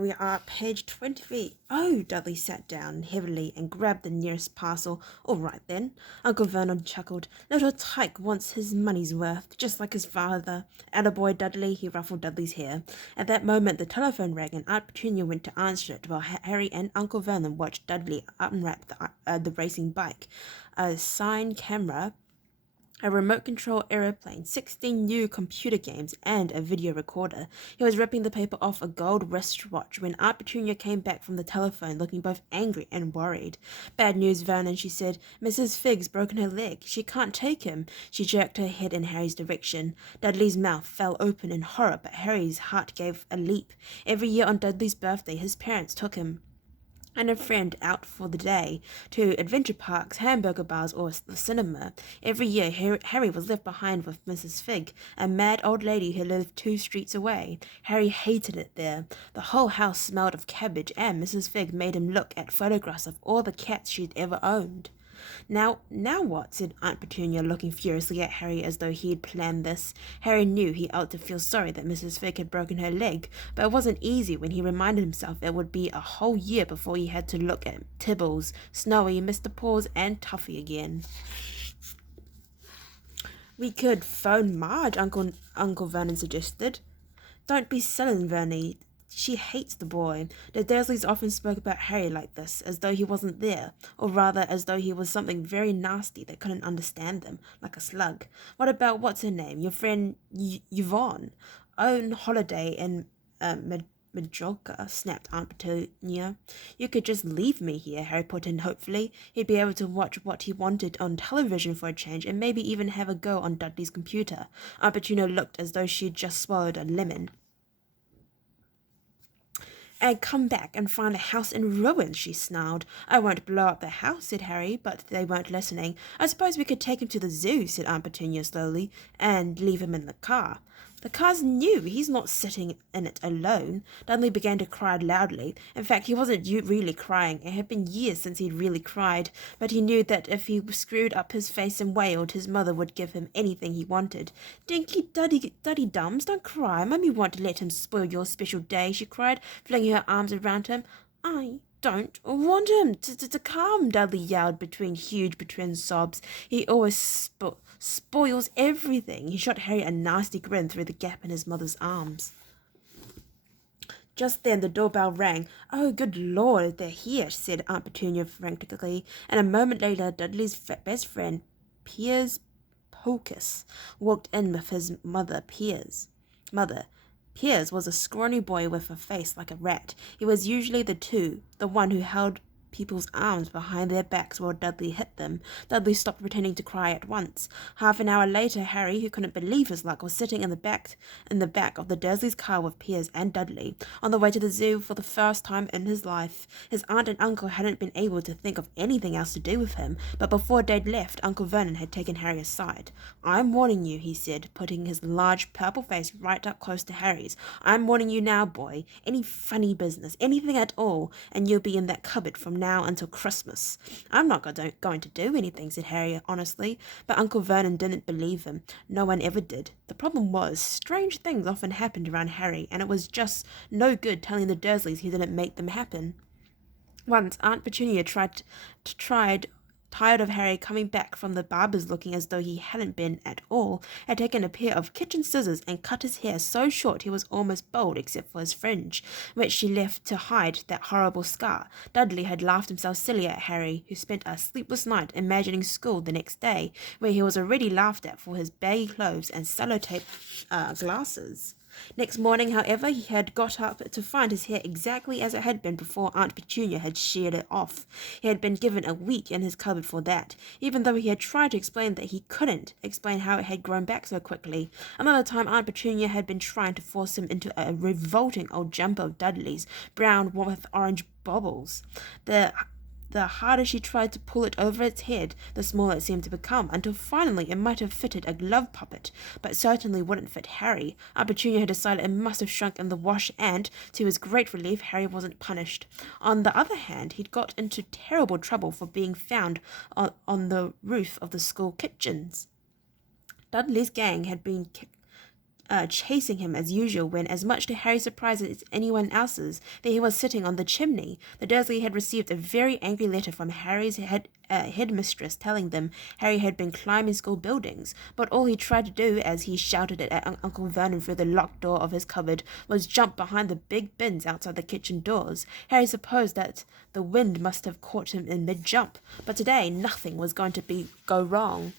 We are at page 23. Oh, Dudley sat down heavily and grabbed the nearest parcel. All right, then. Uncle Vernon chuckled. Little Tyke wants his money's worth, just like his father. Attaboy, Dudley, he ruffled Dudley's hair. At that moment, the telephone rang and Aunt Petunia went to answer it while Harry and Uncle Vernon watched Dudley unwrap the racing bike. A sign camera, a remote control aeroplane, 16 new computer games, and a video recorder. He was ripping the paper off a gold wristwatch when Aunt Petunia came back from the telephone looking both angry and worried. Bad news, Vernon, she said. Mrs. Figg's broken her leg. She can't take him. She jerked her head in Harry's direction. Dudley's mouth fell open in horror, but Harry's heart gave a leap. Every year on Dudley's birthday, his parents took him and a friend out for the day to adventure parks, hamburger bars, or the cinema. Every year, Harry was left behind with Mrs. Figg, a mad old lady who lived 2 streets away. Harry hated it there. The whole house smelled of cabbage, and Mrs. Figg made him look at photographs of all the cats she'd ever owned. Now what? Said Aunt Petunia, looking furiously at Harry as though he had planned this. Harry knew he ought to feel sorry that Mrs. Figg had broken her leg, but it wasn't easy when he reminded himself it would be a whole year before he had to look at Tibbles, Snowy, Mr. Paws, and Tuffy again. We could phone Marge, Uncle Vernon suggested. Don't be sullen, Vernie. She hates the boy. The Dursleys often spoke about Harry like this, as though he wasn't there, or rather as though he was something very nasty that couldn't understand them, like a slug. What about what's-her-name, your friend Yvonne? On holiday in Majorca, snapped Aunt Petunia. You could just leave me here, Harry put in hopefully. He'd be able to watch what he wanted on television for a change, and maybe even have a go on Dudley's computer. Aunt Petunia looked as though she'd just swallowed a lemon. And come back and find the house in ruins, she snarled. I won't blow up the house, said Harry, but they weren't listening. I suppose we could take him to the zoo, said Aunt Petunia slowly, and leave him in the car. The car's new. He's not sitting in it alone. Dudley began to cry loudly. In fact, he wasn't really crying. It had been years since he'd really cried, but he knew that if he screwed up his face and wailed, his mother would give him anything he wanted. Dinky Duddy Dums, don't cry. Mummy won't let him spoil your special day, she cried, flinging her arms around him. I don't want him to come, Dudley yelled between huge pretend sobs. He always spoils everything. He shot Harry a nasty grin through the gap in his mother's arms. Just then the doorbell rang. Oh, good Lord, they're here, said Aunt Petunia frantically, and a moment later Dudley's best friend, Piers Pocus, walked in with his mother. Piers was a scrawny boy with a face like a rat. He was usually the one who held people's arms behind their backs while Dudley hit them. Dudley stopped pretending to cry at once. Half an hour later, Harry, who couldn't believe his luck, was sitting in the back of the Dursleys' car with Piers and Dudley, on the way to the zoo for the first time in his life. His aunt and uncle hadn't been able to think of anything else to do with him, but before they'd left, Uncle Vernon had taken Harry aside. I'm warning you, he said, putting his large purple face right up close to Harry's. I'm warning you now, boy. Any funny business, anything at all, and you'll be in that cupboard from now until Christmas. I'm not going to do anything, said Harry honestly, but Uncle Vernon didn't believe him. No one ever did. The problem was, strange things often happened around Harry, and it was just no good telling the Dursleys he didn't make them happen. Once Aunt Petunia tired of Harry coming back from the barber's looking as though he hadn't been at all, had taken a pair of kitchen scissors and cut his hair so short he was almost bald except for his fringe, which she left to hide that horrible scar. Dudley had laughed himself silly at Harry, who spent a sleepless night imagining school the next day, where he was already laughed at for his baggy clothes and sellotape glasses. Next morning, however, he had got up to find his hair exactly as it had been before Aunt Petunia had sheared it off. He had been given a week in his cupboard for that, even though he had tried to explain that he couldn't explain how it had grown back so quickly. Another time Aunt Petunia had been trying to force him into a revolting old jumper of Dudley's, brown with orange baubles. The harder she tried to pull it over its head, the smaller it seemed to become, until finally it might have fitted a glove puppet, but certainly wouldn't fit Harry. Aunt Petunia had decided it must have shrunk in the wash, and, to his great relief, Harry wasn't punished. On the other hand, he'd got into terrible trouble for being found on the roof of the school kitchens. Dudley's gang had been chasing him as usual when, as much to Harry's surprise as anyone else's, there he was sitting on the chimney. The Dursley had received a very angry letter from Harry's headmistress telling them Harry had been climbing school buildings, but all he tried to do as he shouted it at Uncle Vernon through the locked door of his cupboard was jump behind the big bins outside the kitchen doors. Harry supposed that the wind must have caught him in mid-jump, but today nothing was going to go wrong.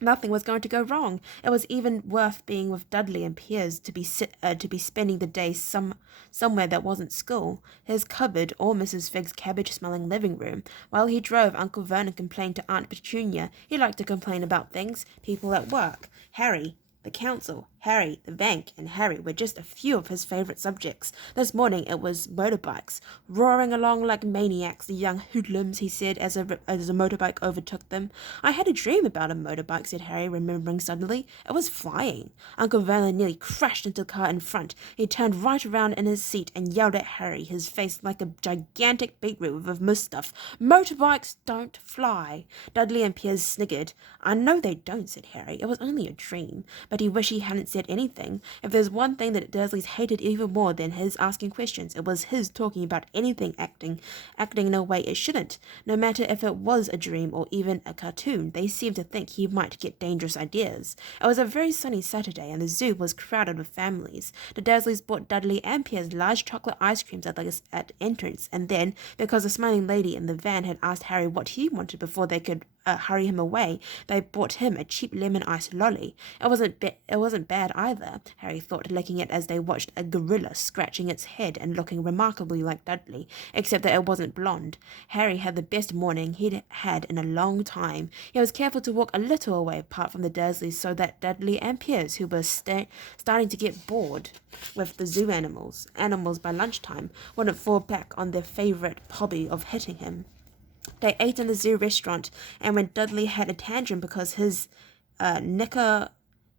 Nothing was going to go wrong. It was even worth being with Dudley and Piers to be spending the day somewhere that wasn't school, his cupboard or Mrs. Figg's cabbage-smelling living room. While he drove, Uncle Vernon complained to Aunt Petunia. He liked to complain about things, people at work, Harry, the council, Harry, the bank, and Harry were just a few of his favourite subjects. This morning it was motorbikes. Roaring along like maniacs, the young hoodlums, he said as a motorbike overtook them. I had a dream about a motorbike, said Harry, remembering suddenly. It was flying. Uncle Vernon nearly crashed into the car in front. He turned right around in his seat and yelled at Harry, his face like a gigantic beetroot with moustache. Motorbikes don't fly. Dudley and Piers sniggered. I know they don't, said Harry. It was only a dream. But he wished he hadn't said anything. If there's one thing that Dursleys hated even more than his asking questions, it was his talking about anything acting in a way it shouldn't. No matter if it was a dream or even a cartoon, they seemed to think he might get dangerous ideas. It was a very sunny Saturday, and the zoo was crowded with families. The Dursleys bought Dudley and Piers large chocolate ice creams at entrance, and then, because the smiling lady in the van had asked Harry what he wanted before they could hurry him away, they bought him a cheap lemon ice lolly. It wasn't bad either, Harry thought, licking it as they watched a gorilla scratching its head and looking remarkably like Dudley, except that it wasn't blonde. Harry had the best morning he'd had in a long time. He was careful to walk a little away apart from the Dursleys so that Dudley and Piers, who were starting to get bored with the zoo animals by lunchtime, wouldn't fall back on their favourite hobby of hitting him. They ate in the zoo restaurant, and when Dudley had a tantrum because his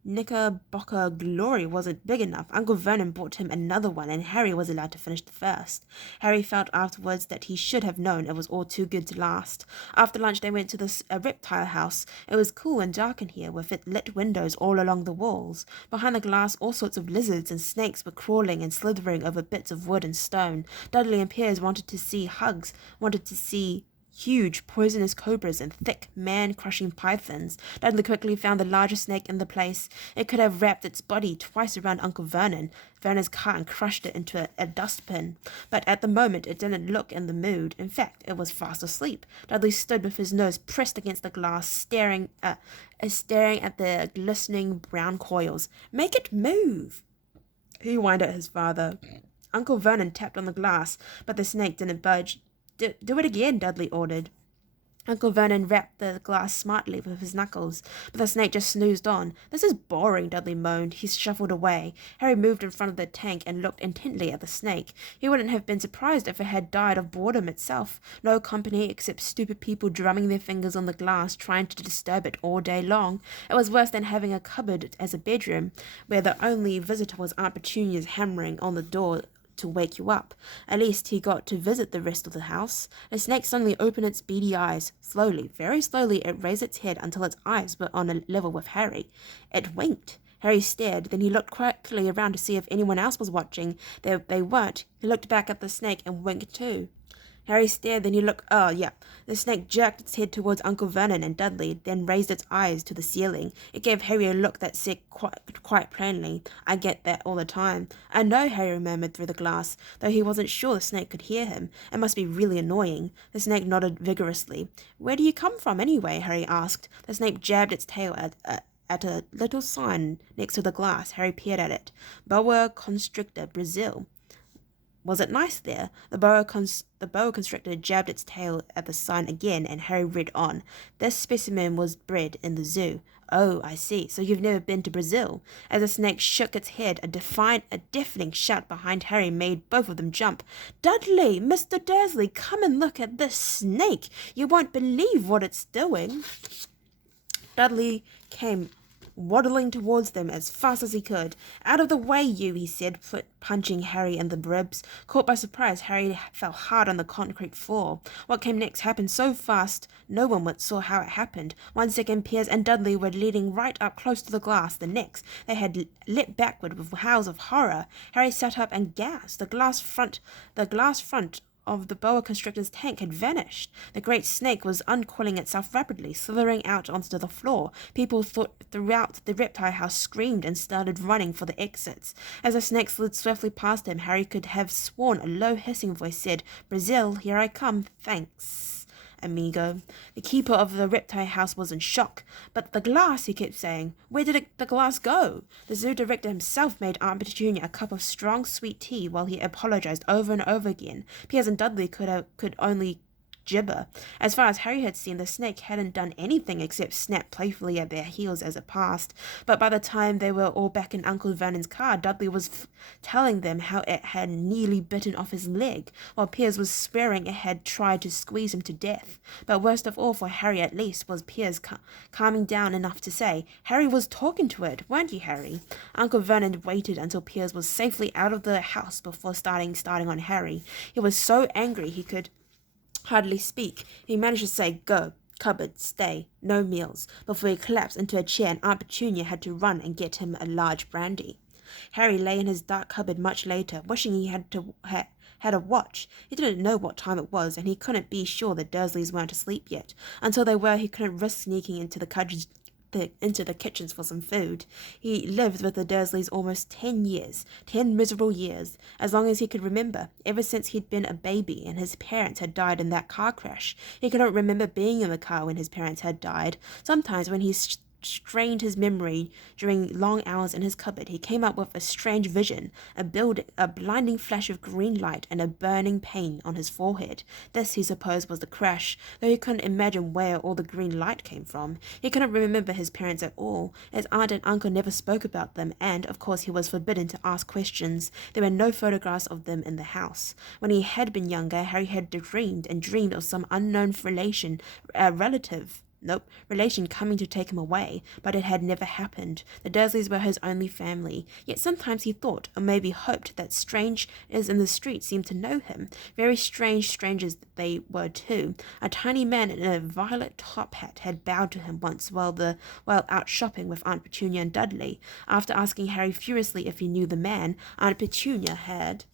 Knickerbocker glory wasn't big enough, Uncle Vernon bought him another one, and Harry was allowed to finish the first. Harry felt afterwards that he should have known it was all too good to last. After lunch they went to the reptile house. It was cool and dark in here, with lit windows all along the walls. Behind the glass all sorts of lizards and snakes were crawling and slithering over bits of wood and stone. Dudley and Piers wanted to see huge poisonous cobras and thick man-crushing pythons. Dudley quickly found the largest snake in the place. It could have wrapped its body twice around Uncle Vernon's car and crushed it into a dustbin. But at the moment it didn't look in the mood. In fact, it was fast asleep. Dudley stood with his nose pressed against the glass, staring at the glistening brown coils. "Make it move!" he whined at his father. Uncle Vernon tapped on the glass, but the snake didn't budge. Do it again, Dudley ordered. Uncle Vernon rapped the glass smartly with his knuckles, but the snake just snoozed on. "This is boring," Dudley moaned. He shuffled away. Harry moved in front of the tank and looked intently at the snake. He wouldn't have been surprised if it had died of boredom itself. No company except stupid people drumming their fingers on the glass, trying to disturb it all day long. It was worse than having a cupboard as a bedroom, where the only visitor was Aunt Petunia's hammering on the door to wake you up. At least he got to visit the rest of the house. The snake suddenly opened its beady eyes. Slowly, very slowly, it raised its head until its eyes were on a level with Harry. It winked. Harry stared, then he looked quickly around to see if anyone else was watching. They weren't. He looked back at the snake and winked too. Harry stared, then he looked. Oh, yeah. The snake jerked its head towards Uncle Vernon and Dudley, then raised its eyes to the ceiling. It gave Harry a look that said quite plainly, "I get that all the time." "I know," Harry murmured through the glass, though he wasn't sure the snake could hear him. It must be really annoying. The snake nodded vigorously. "Where do you come from, anyway?" Harry asked. The snake jabbed its tail at a little sign next to the glass. Harry peered at it. "Boa constrictor, Brazil." Was it nice there? The boa constrictor jabbed its tail at the sign again, and Harry read on. "This specimen was bred in the zoo." "Oh, I see. So you've never been to Brazil?" As the snake shook its head, a deafening shout behind Harry made both of them jump. "Dudley! Mr. Dursley, come and look at this snake! You won't believe what it's doing." Dudley came waddling towards them as fast as he could. "Out of the way, you," he said, punching Harry in the ribs. Caught by surprise, Harry fell hard on the concrete floor. What came next happened so fast no one saw how it happened. 1 second, Piers and Dudley were leaning right up close to the glass. The next, they had leapt backward with howls of horror. Harry sat up and gasped. The glass front of the boa constrictor's tank had vanished. The great snake was uncoiling itself rapidly, slithering out onto the floor. People throughout the reptile house screamed and started running for the exits. As the snake slid swiftly past him, Harry could have sworn a low hissing voice said, "Brazil, here I come, thanks, amigo." The keeper of the reptile house was in shock. "But the glass," he kept saying. "Where did the glass go?" The zoo director himself made Aunt Petunia a cup of strong sweet tea while he apologized over and over again. Piers and Dudley could only gibber. As far as Harry had seen, the snake hadn't done anything except snap playfully at their heels as it passed. But by the time they were all back in Uncle Vernon's car, Dudley was telling them how it had nearly bitten off his leg, while Piers was swearing it had tried to squeeze him to death. But worst of all, for Harry at least, was Piers calming down enough to say, "Harry was talking to it, weren't you, Harry?" Uncle Vernon waited until Piers was safely out of the house before starting on Harry. He was so angry he could hardly speak. He managed to say, "Go, cupboard, stay, no meals," before he collapsed into a chair and Aunt Petunia had to run and get him a large brandy. Harry lay in his dark cupboard much later, wishing he had a watch. He didn't know what time it was, and he couldn't be sure the Dursleys weren't asleep yet. Until they were, he couldn't risk sneaking into the kitchens for some food. He lived with the Dursleys almost 10 years, 10 miserable years, as long as he could remember, ever since he'd been a baby and his parents had died in that car crash. He couldn't remember being in the car when his parents had died. Sometimes when he strained his memory during long hours in his cupboard, he came up with a strange vision, a blinding flash of green light and a burning pain on his forehead. This, he supposed, was the crash, though he couldn't imagine where all the green light came from. He couldn't remember his parents at all. His aunt and uncle never spoke about them, and, of course, he was forbidden to ask questions. There were no photographs of them in the house. When he had been younger, Harry had dreamed of some unknown relation coming to take him away, but it had never happened. The Dursleys were his only family, yet sometimes he thought, or maybe hoped, that strangers in the street seemed to know him. Very strange strangers they were too. A tiny man in a violet top hat had bowed to him once while out shopping with Aunt Petunia and Dudley. After asking Harry furiously if he knew the man, Aunt Petunia had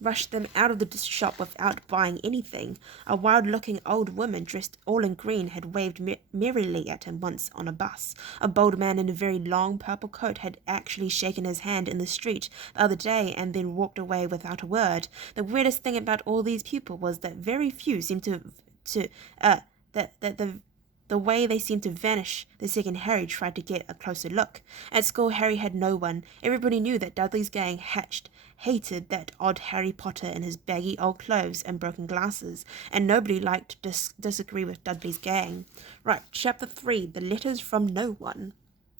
rushed them out of the shop without buying anything. A wild-looking old woman dressed all in green had waved merrily at him once on a bus. A bold man in a very long purple coat had actually shaken his hand in the street the other day and then walked away without a word. The weirdest thing about all these people was that very few seemed the way they seemed to vanish the second Harry tried to get a closer look. At school, Harry had no one. Everybody knew that Dudley's gang hated that odd Harry Potter in his baggy old clothes and broken glasses, and nobody liked to disagree with Dudley's gang. Right, Chapter 3, The Letters from No One.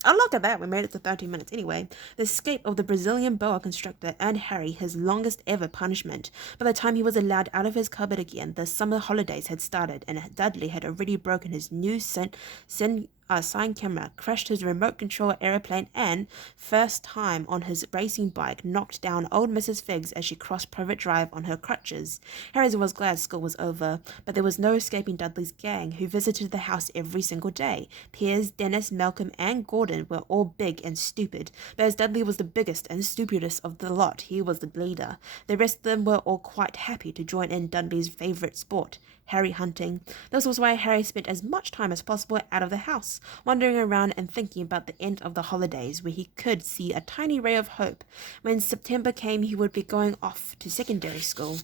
Oh, look at that, we made it to 30 minutes anyway. The escape of the Brazilian boa constrictor earned Harry his longest ever punishment. By the time he was allowed out of his cupboard again, the summer holidays had started, and Dudley had already broken his new sign camera, crashed his remote control aeroplane, and, first time on his racing bike, knocked down old Mrs. Figgs as she crossed Privet Drive on her crutches. Harry was glad school was over, but there was no escaping Dudley's gang, who visited the house every single day. Piers, Dennis, Malcolm, and Gordon were all big and stupid, but as Dudley was the biggest and stupidest of the lot, he was the leader. The rest of them were all quite happy to join in Dudley's favourite sport, Harry hunting. This was why Harry spent as much time as possible out of the house, wandering around and thinking about the end of the holidays, where he could see a tiny ray of hope. When September came, he would be going off to secondary school,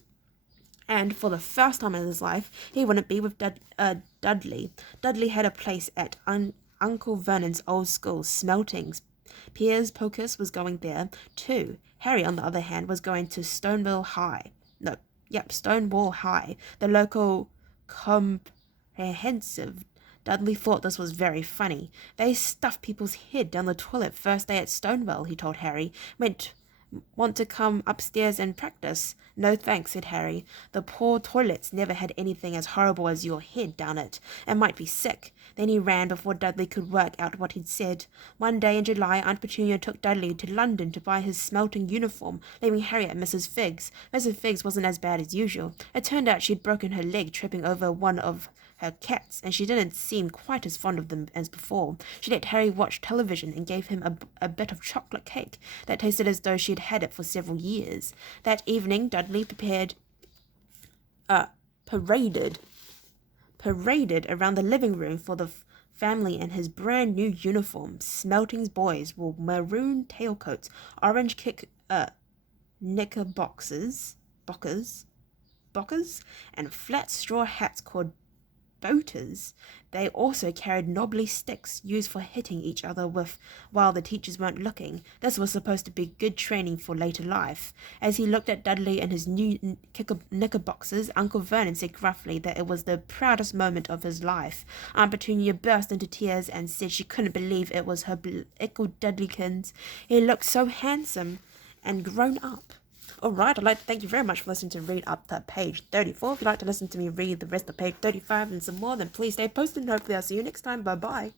and for the first time in his life, he wouldn't be with Dudley. Dudley had a place at Uncle Vernon's old school, Smeltings. Piers Pocus was going there too. Harry, on the other hand, was going to Stonewall High, the local comprehensive. Dudley thought this was very funny. "They stuffed people's head down the toilet first day at Stonewall," he told Harry. Want to come upstairs and practice? No thanks, said Harry. The poor toilets never had anything as horrible as your head down it. It might be sick. Then he ran before Dudley could work out what he'd said. One day in July, Aunt Petunia took Dudley to London to buy his smelting uniform, leaving Harry at Mrs. Figg's. Mrs. Figg's wasn't as bad as usual. It turned out she'd broken her leg tripping over one of her cats, and she didn't seem quite as fond of them as before. She let Harry watch television and gave him a bit of chocolate cake that tasted as though she had had it for several years. That evening, Dudley paraded around the living room for the family in his brand new uniform. Smelting's boys wore maroon tailcoats, orange knickerbockers, and flat straw hats called boaters. They also carried knobbly sticks used for hitting each other with while the teachers weren't looking. This was supposed to be good training for later life. As he looked at Dudley in his new knickerbockers, Uncle Vernon said gruffly that it was the proudest moment of his life. Aunt Petunia burst into tears and said she couldn't believe it was her little Dudleykins. He looked so handsome and grown up. Alright, I'd like to thank you very much for listening to read up to page 34. If you'd like to listen to me read the rest of page 35 and some more, then please stay posted and hopefully I'll see you next time. Bye bye.